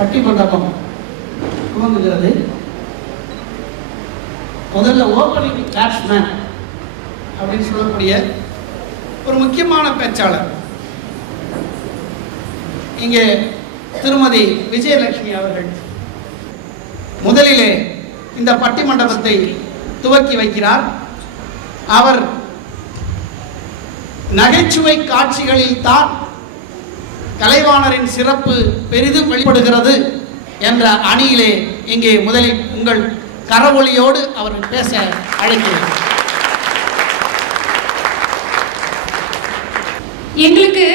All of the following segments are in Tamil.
பட்டிமண்டபம் துவங்குகிறது. முதல்ல ஓப்பனிங் பேட்ஸ்மேன் அப்படின்னு சொல்லக்கூடிய ஒரு முக்கியமான பேச்சாளர் இங்கே திருமதி விஜயலட்சுமி அவர்கள் முதலிலே இந்த பட்டிமண்டபத்தை துவக்கி வைக்கிறார். அவர் நகைச்சுவை காட்சிகளில் தான் கலைவாணரின் சிறப்பு பெரிதும் வெளிப்படுகிறது என்ற அணியிலே இங்கே முதலில் உங்கள் கரவொலியோடு அவர் பேச அழைக்கிறேன். எங்களுக்கு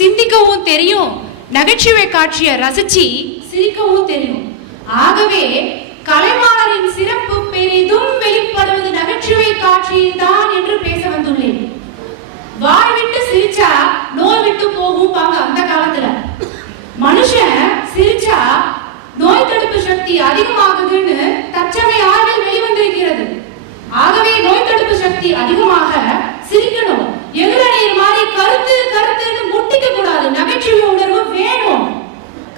சிந்திக்கவும் தெரியும், நகைச்சுவை காட்சியை ரசிச்சு சிரிக்கவும் தெரியும். ஆகவே கலைவாணரின் சிறப்பு பெரிதும் வெளிப்படுவது நகைச்சுவை காட்சியில் தான் என்று பேச வந்துள்ளேன். வாய் விட்டு சிரிச்சா நோய் விட்டு போகும் பாங்க. அந்த காலத்துல மனுஷன் சிரிச்சா நோய் தடுப்பு சக்தி அதிகமாகுதுன்னு தற்சமய ஆய்வில் வெளிவந்திருக்கிறது. ஆகவே நோய் தடுப்பு சக்தி அதிகமாக சிரிக்கணும். எதிரணியர் மாதிரி கருத்து கருத்துன்னு முட்டிக்க கூடாது. நகைச்சுவை உணர்வு வேணும்.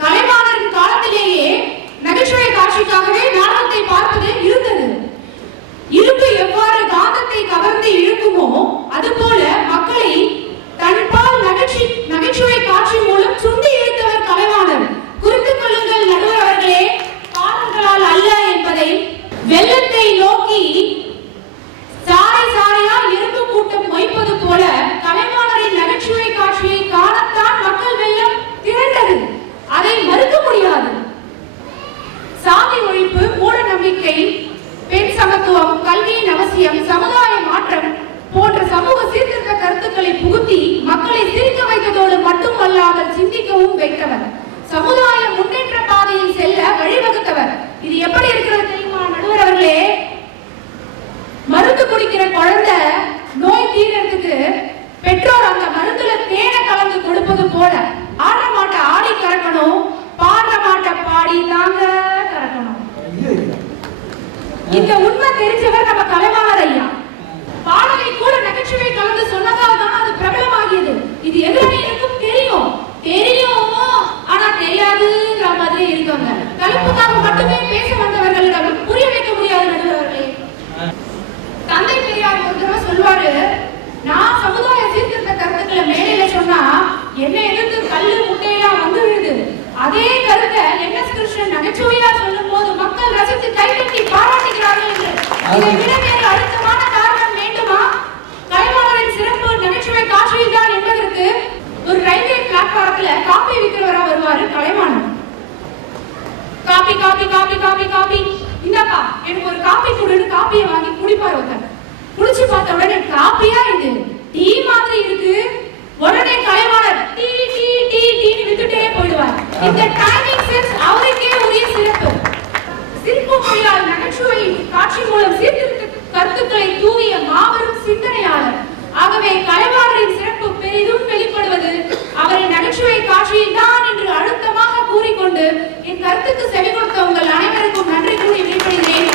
கலைவாணரின் காலத்திலேயே நகைச்சுவை காட்சிக்காகவே நாடகத்தை பார்ப்பது இருந்தது. இரும்பு எவ்வாறு காந்தத்தை கவர்ந்து இழுக்குமோ அதுபோல மக்களை தன்பால் நகைச்சுவை காட்சி மூலம் சுண்டி இழுத்தவர் கலைவாணர். குறித்து கொள்ளுங்கள் நடுவர் அவர்களே, காலங்களால் அல்ல என்பதை. வெள்ளத்தை நோக்கி சாறை சாறையா எறும்பு கூட்டம் மொய்ப்பது போல கலைவாணரின் நகைச்சுவை காட்சியை காணத்தான் மக்கள் வெள்ளம் திரண்டது. அதை மறுக்க முடியாது. சாதி ஒழிப்பு, மூட நம்பிக்கை, பெண் சமத்துவம், கல்வியின் அவசியம், சமுதாய மாற்றம் போன்ற சமூக சீர்திருத்த கருத்துக்களை புகுத்தி மக்களை சிரிக்க வைத்ததோடு மட்டுமல்லாமல் சிந்திக்கவும் வைத்தவர். சமுதாய முன்னேற்ற பாதையில் செல்ல வழிவகுத்தவர். இது எப்படி இருக்கிறது தெரியுமா நடுவர் அவர்களே? மருந்து குடிக்கிற குழந்தை நோய் தீர்றதுக்கு பெற்றோர் அந்த மருந்துல தேனை கலந்து கொடுப்பது போல ஆட மாட்ட ஆடி கறக்கணும், பாடுற மாட்ட பாடி தாங்க கறக்கணும். இந்த உண்மை தெரிஞ்சவர் நம்ம கலைவாணர் ஐயா. பாடலை கூட நகைச்சுவை கலந்து சொன்னதால் தான் அது பிரபலமாகியது. இது எதிரணியருக்கும் தெரியும். ஆனா தெரியாதுங்கிற மாதிரி இருக்காங்க. கலப்புக்காக மட்டுமே பேச வந்தவர்களிடம் புரிய வைக்க முடியாது நடுவர்களே. தந்தை பெரியார் ஒரு தடவை சொல்வாரு, நான் சமுதாய சீர்திருத்த கருத்துக்களை மேடையில சொன்னா என்ன எதிர்த்து கல்லு முட்டையெல்லாம் வந்து விழுது. அதே கருத்தை என்.எஸ். கிருஷ்ணன் நகைச்சுவையா சொல்லும் போது மக்கள் ரசித்து கைதட்டி பாராட்டுகிறார்கள் என்று இதை விட வேறு அழுத்தமான காரணம் வேண்டுமா? கலைவாணரின் சிறப்பு நகைச்சுவை காட்சியில் தான் என்பதற்கு ஒரு ரயில்வே பிளாட்பாரத்துல காப்பி விற்கிறவரா வருவாரு Kalaivanar. Coffee coffee coffee coffee coffee, இந்தப்பா எனக்கு ஒரு காப்பி கொடுன்னு காப்பியை வாங்கி குடிப்பார் ஒருத்தர். குடிச்சு பார்த்த உடனே காப்பியா இது டீ மாதிரி இருக்கு. உடனே கலைவாணர் டீ டீ டீ டீன்னு வித்துட்டே போயிடுவார். இந்த டைமிங் சென்ஸ் அவருக்கே உரிய சிறப்பு. சிரிப்பு மொழியால் நகைச்சுவை காட்சி மூலம் சீர்திருத்த கருத்துக்களை தூவிய மாபெரும் சிந்தனையாளர். ஆகவே கலைவாணரின் சிறப்பு பெரிதும் வெளிப்படுவது அவரின் நகைச்சுவை காட்சியில் தான் என்று அழுத்தமாக கூறிக்கொண்டு என் கருத்துக்கு செவி கொடுத்த உங்கள் அனைவருக்கும் நன்றி கூறி விடைபெறுகிறேன்.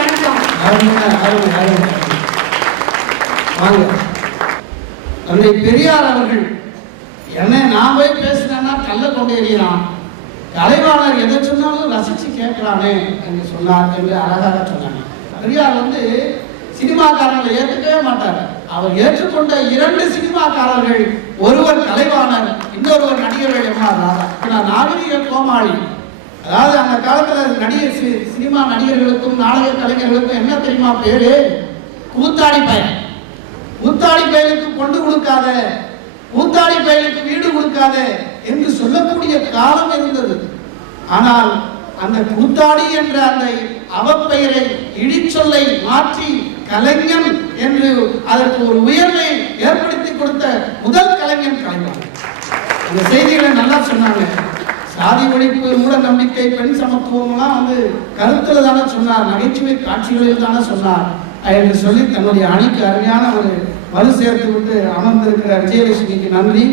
வணக்கம். தந்தை பெரியார் அவர்கள் என்ன நான் போய் பேசினேன்னா கல்ல கொண்டு எறியலாம், கலைவாணர் எதை சொன்னாலும் ரசிச்சு கேட்கலானே என்று சொன்னார் என்று அழகாக சொன்னாங்க. பெரியார் சினிமாக்காரர்களை ஏற்றுக்கவே மாட்டார். அவர் ஏற்றுக்கொண்ட 2 சினிமாக்காரர்கள், ஒருவர் கலைவாணர், இன்னொருவர் நடிகர்கள். நாகரிக கோமாளி. அதாவது அந்த காலத்துல சினிமா நடிகர்களுக்கும் நாடக கலைஞர்களுக்கும் என்ன தெரியுமா பேரு? கூத்தாடி பயன். கூத்தாடி பயலுக்கு கொண்டு கொடுக்காத, கூத்தாடி பயலுக்கு வீடு கொடுக்காத என்று சொல்லக்கூடிய காலம் இருந்தது. ஆனால் அந்த கூத்தாடி என்ற அந்த அவப்பெயரை இடிச்சொல்லை மாற்றி கலைஞன் என்று அதற்கு ஒரு உயர்வை ஏற்படுத்தி கொடுத்த முதல் கலைஞன் கலைவாணர். அந்த செய்திகளை நல்லா சொன்னாங்க. சாதி ஒழிப்பு, மூட நம்பிக்கை, பெண் சமத்துவம்லாம் கருத்துல தானே சொன்னார், நகைச்சுவை காட்சிகளில் தானே சொன்னார் என்று சொல்லி தன்னுடைய அணிக்கு அருமையான ஒரு வலு சேர்த்து விட்டு அமர்ந்திருக்கிற விஜயலட்சுமிக்கு நன்றி.